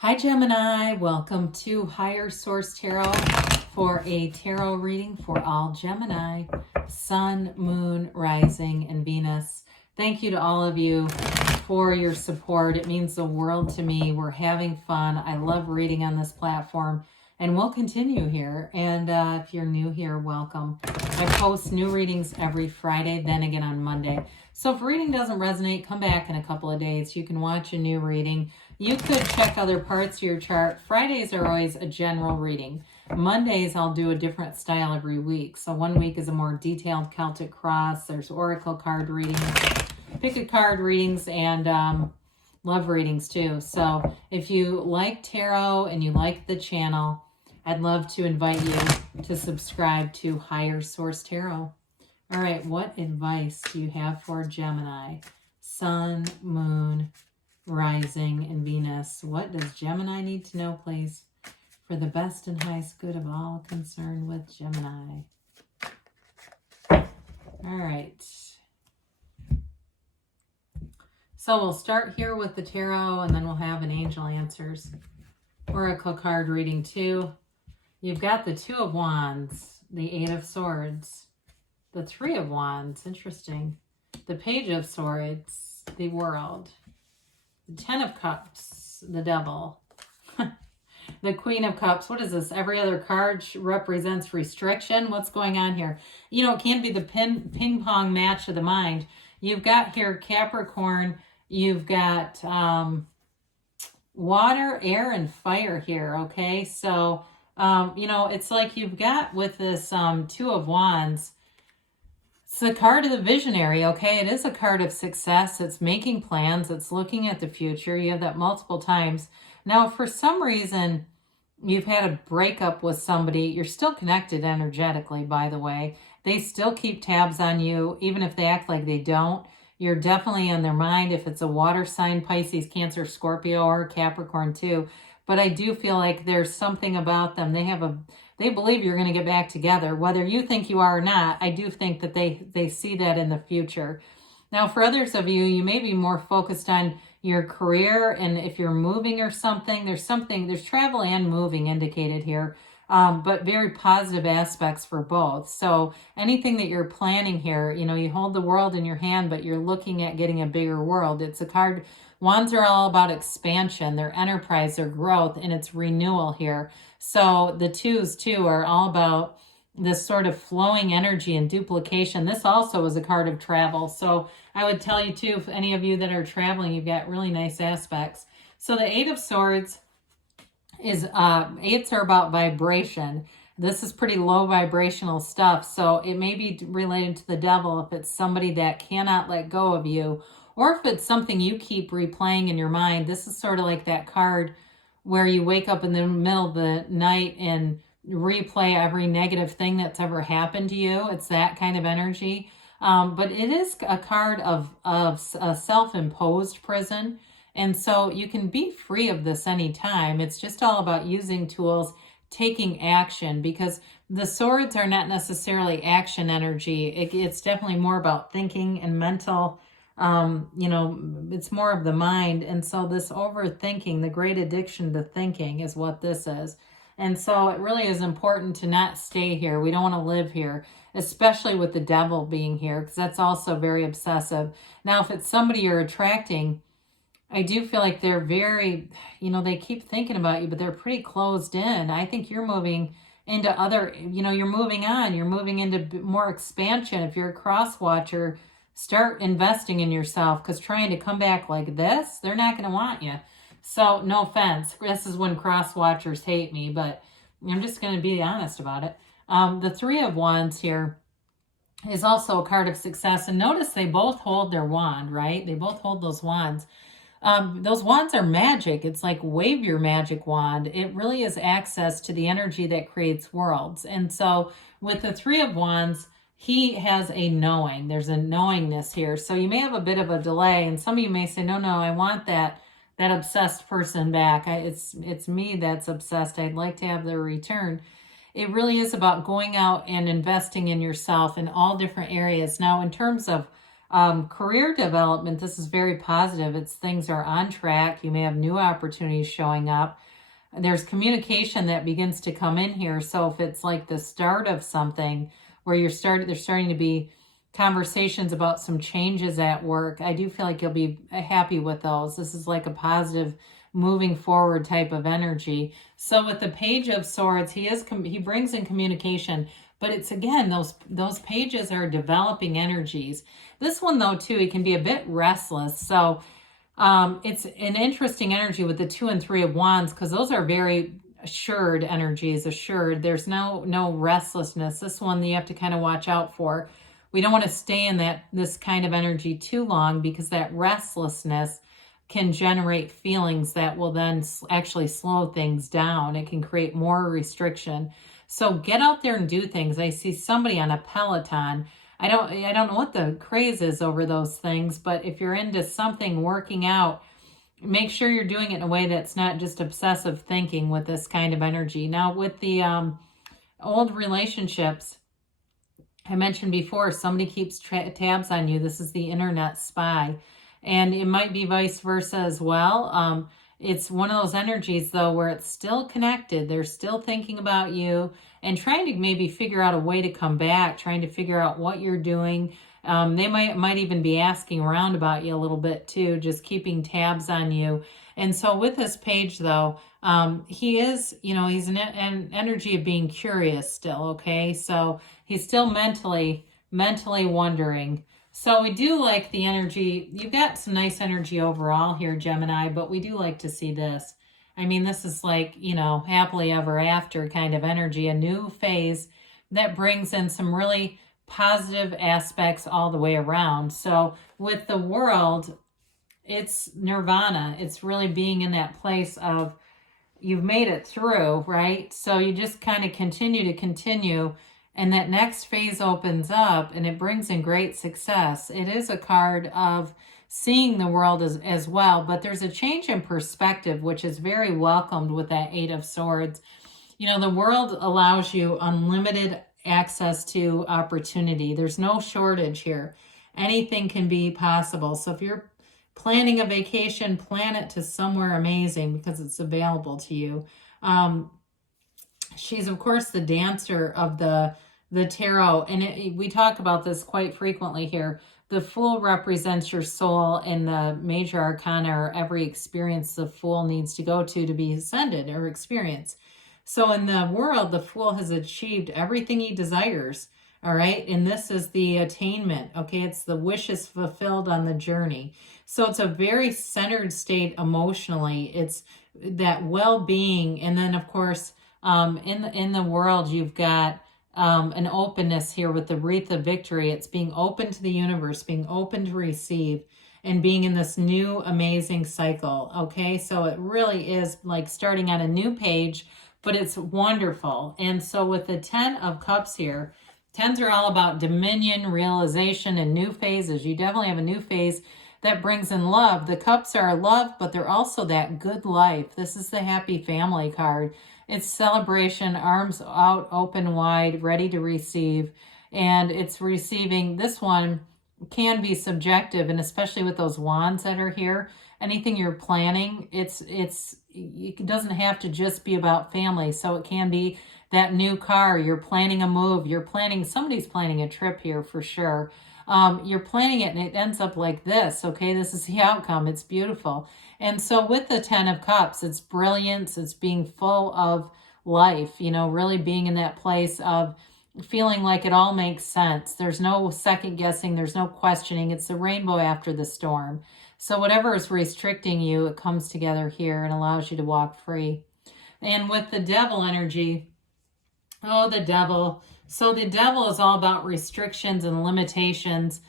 Hi Gemini, welcome to Higher Source Tarot for a tarot reading for all Gemini, Sun, Moon, Rising, and Venus. Thank you to all of you for your support. It means the world to me. We're having fun. I love reading on this platform and we'll continue here. And if you're new here, welcome. I post new readings every Friday, then again on Monday. So if reading doesn't resonate, come back in a couple of days. You can watch a new reading. You could check other parts of your chart. Fridays are always a general reading. Mondays, I'll do a different style every week. So one week is a more detailed Celtic cross. There's oracle card readings, pick a card readings, and love readings too. So if you like tarot and you like the channel, I'd love to invite you to subscribe to Higher Source Tarot. All right, what advice do you have for Gemini? Sun, Moon, Rising, and Venus. What does Gemini need to know, please, for the best and highest good of all concerned with Gemini? All right. So we'll start here with the tarot, and then we'll have an angel answers. Oracle card reading 2. You've got the 2 of Wands, the 8 of Swords, the 3 of Wands, interesting, the Page of Swords, the World, the 10 of Cups, the Devil, the Queen of Cups. What is this? Every other card represents restriction. What's going on here? You know, it can be the ping pong match of the mind. You've got here Capricorn. You've got water, air, and fire here, okay? So, you know, it's like you've got with this 2 of Wands, it's the card of the visionary, okay? It is a card of success. It's making plans. It's looking at the future. You have that multiple times. Now, for some reason, you've had a breakup with somebody. You're still connected energetically, by the way. They still keep tabs on you, even if they act like they don't. You're definitely on their mind if it's a water sign, Pisces, Cancer, Scorpio, or Capricorn too. But I do feel like there's something about them. They believe you're going to get back together. Whether you think you are or not, I do think that they see that in the future. Now, for others of you, you may be more focused on your career, and if you're moving or something, there's travel and moving indicated here, but very positive aspects for both. So anything that you're planning here, you know, you hold the world in your hand, but you're looking at getting a bigger world. It's a card. Wands are all about expansion, their enterprise, their growth, and it's renewal here. So the 2s too are all about this sort of flowing energy and duplication. This also is a card of travel. So I would tell you too, if any of you that are traveling, you've got really nice aspects. So the 8 of Swords is, 8s are about vibration. This is pretty low vibrational stuff. So it may be related to the devil if it's somebody that cannot let go of you, or if it's something you keep replaying in your mind. This is sort of like that card where you wake up in the middle of the night and replay every negative thing that's ever happened to you. It's that kind of energy. But it is a card of a self-imposed prison. And so you can be free of this anytime. It's just all about using tools, taking action, because the swords are not necessarily action energy. It's definitely more about thinking and mental. You know, it's more of the mind. And so this overthinking, the great addiction to thinking is what this is. And so it really is important to not stay here. We don't want to live here, especially with the devil being here, because that's also very obsessive. Now, if it's somebody you're attracting, I do feel like they're very, you know, they keep thinking about you, but they're pretty closed in. I think you're moving into other, you know, you're moving on. You're moving into more expansion. If you're a cross watcher, start investing in yourself, because trying to come back like this, they're not going to want you. So no offense. This is when cross watchers hate me, but I'm just going to be honest about it. The 3 of Wands here is also a card of success. And notice they both hold their wand, right? They both hold those wands. Those wands are magic. It's like wave your magic wand. It really is access to the energy that creates worlds. And so with the 3 of Wands, he has a knowing. There's a knowingness here. So you may have a bit of a delay, and some of you may say, no, I want that obsessed person back. It's me that's obsessed. I'd like to have their return. It really is about going out and investing in yourself in all different areas. Now, in terms of Career development, this is very positive. It's things are on track. You may have new opportunities showing up. There's communication that begins to come in here. So if it's like the start of something where there's starting to be conversations about some changes at work, I do feel like you'll be happy with those. This is like a positive moving forward type of energy. So with the Page of Swords, he brings in communication, but it's again, those pages are developing energies. This one though too, it can be a bit restless. So it's an interesting energy with the 2 and 3 of Wands, because those are very assured energies, assured. There's no restlessness. This one you have to kind of watch out for. We don't want to stay in this kind of energy too long, because that restlessness can generate feelings that will then actually slow things down. It can create more restriction. So get out there and do things. I see somebody on a Peloton. I don't know what the craze is over those things, but if you're into something, working out, make sure you're doing it in a way that's not just obsessive thinking with this kind of energy. Now with the old relationships, I mentioned before, somebody keeps tabs on you. This is the internet spy. And it might be vice versa as well. It's one of those energies, though, where it's still connected. They're still thinking about you and trying to maybe figure out a way to come back, trying to figure out what you're doing. They might even be asking around about you a little bit, too, just keeping tabs on you. And so with this page, though, he is, he's an energy of being curious still, okay? So he's still mentally wondering. So we do like the energy. You've got some nice energy overall here, Gemini, but we do like to see this. I mean, this is like, happily ever after kind of energy, a new phase that brings in some really positive aspects all the way around. So with the World, it's nirvana. It's really being in that place of you've made it through, right? So you just kind of continue. And that next phase opens up and it brings in great success. It is a card of seeing the world as well, but there's a change in perspective, which is very welcomed with that 8 of Swords. The world allows you unlimited access to opportunity. There's no shortage here. Anything can be possible. So if you're planning a vacation, plan it to somewhere amazing because it's available to you. She's, of course, the dancer of the tarot, and we talk about this quite frequently here. The Fool represents your soul, and the major arcana are every experience the Fool needs to go to be ascended or experience. So in the World, the Fool has achieved everything he desires, all right? And this is the attainment, okay? It's the wishes fulfilled on the journey. So it's a very centered state emotionally. It's that well-being, and then, of course, in the World, you've got an openness here with the Wreath of Victory. It's being open to the universe, being open to receive, and being in this new amazing cycle, okay? So it really is like starting on a new page, but it's wonderful. And so with the 10 of Cups here, 10s are all about dominion, realization, and new phases. You definitely have a new phase that brings in love. The Cups are love, but they're also that good life. This is the happy family card. It's celebration, arms out, open wide, ready to receive. And it's receiving. This one can be subjective, and especially with those wands that are here, anything you're planning, it doesn't have to just be about family. So it can be that new car, you're planning a move, somebody's planning a trip here for sure. You're planning it and it ends up like this, okay? This is the outcome. It's beautiful. And so with the 10 of Cups, it's brilliance. It's being full of life, really being in that place of feeling like it all makes sense. There's no second guessing. There's no questioning. It's the rainbow after the storm. So whatever is restricting you, it comes together here and allows you to walk free. And with the Devil energy, oh, the Devil. So the Devil is all about restrictions and limitations.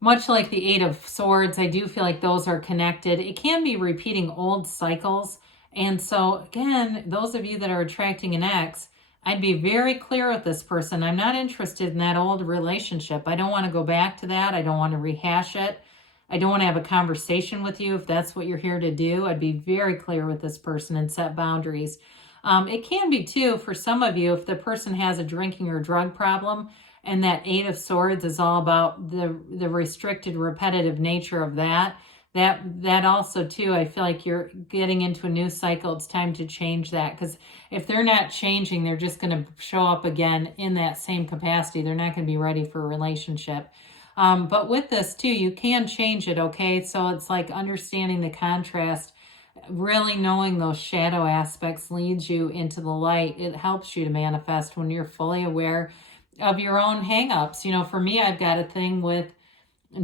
Much like the 8 of Swords, I do feel like those are connected. It can be repeating old cycles. And so, again, those of you that are attracting an ex, I'd be very clear with this person. I'm not interested in that old relationship. I don't want to go back to that. I don't want to rehash it. I don't want to have a conversation with you if that's what you're here to do. I'd be very clear with this person and set boundaries. It can be, too, for some of you, if the person has a drinking or drug problem, And that Eight of Swords is all about the restricted, repetitive nature of that. That also, too, I feel like you're getting into a new cycle. It's time to change that, because if they're not changing, they're just going to show up again in that same capacity. They're not going to be ready for a relationship. But with this, too, you can change it, okay? So it's like understanding the contrast, really knowing those shadow aspects leads you into the light. It helps you to manifest when you're fully aware of your own hangups. You know, for me, I've got a thing with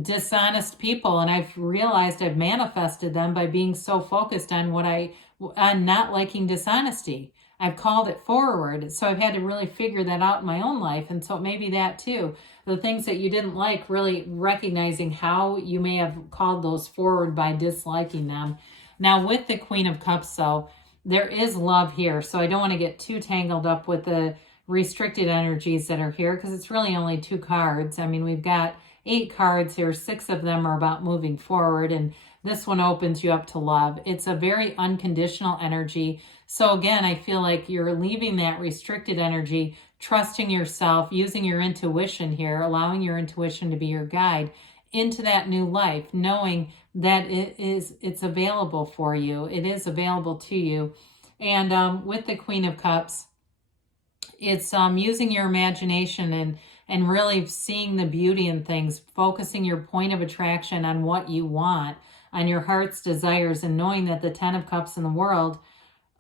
dishonest people, and I've realized I've manifested them by being so focused on on not liking dishonesty. I've called it forward. So I've had to really figure that out in my own life. And so maybe that too, the things that you didn't like, really recognizing how you may have called those forward by disliking them. Now with the Queen of Cups, though, there is love here. So I don't want to get too tangled up with the restricted energies that are here, because it's really only 2 cards. I mean, we've got 8 cards here. 6 of them are about moving forward, and this one opens you up to love. It's a very unconditional energy. So again, I feel like you're leaving that restricted energy, trusting yourself, using your intuition here, allowing your intuition to be your guide into that new life, knowing that it's available for you. It is available to you. And with the Queen of Cups, it's using your imagination and really seeing the beauty in things, focusing your point of attraction on what you want, on your heart's desires, and knowing that the 10 of Cups in the world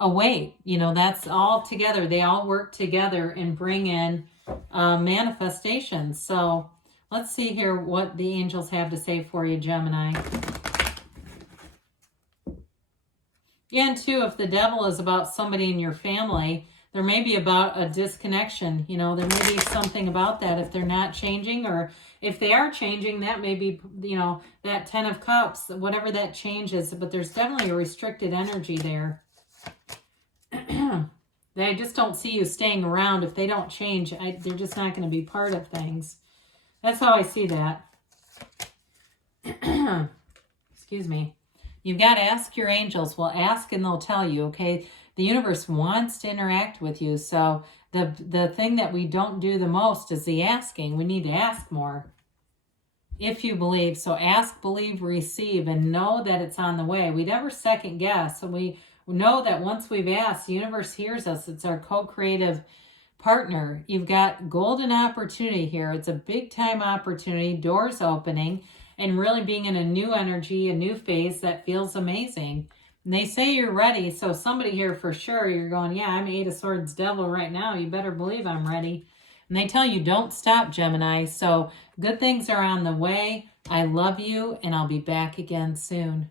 await. You know, that's all together. They all work together and bring in manifestations. So let's see here what the angels have to say for you, Gemini. And too, if the Devil is about somebody in your family, there may be about a disconnection. You know, there may be something about that if they're not changing, or if they are changing, that may be, you know, that 10 of Cups, whatever that changes. But there's definitely a restricted energy there. I just don't see you staying around. If they don't change, they're just not going to be part of things. That's how I see that. Excuse me. You've got to ask your angels. Well, ask and they'll tell you, okay? The universe wants to interact with you. So the thing that we don't do the most is the asking. We need to ask more. If you believe. So ask, believe, receive, and know that it's on the way. We never second guess. So we know that once we've asked, the universe hears us. It's our co-creative partner. You've got golden opportunity here. It's a big time opportunity. Doors opening. And really being in a new energy, a new phase that feels amazing. And they say you're ready. So somebody here for sure, you're going, yeah, I'm 8 of Swords Devil right now. You better believe I'm ready. And they tell you don't stop, Gemini. So good things are on the way. I love you, and I'll be back again soon.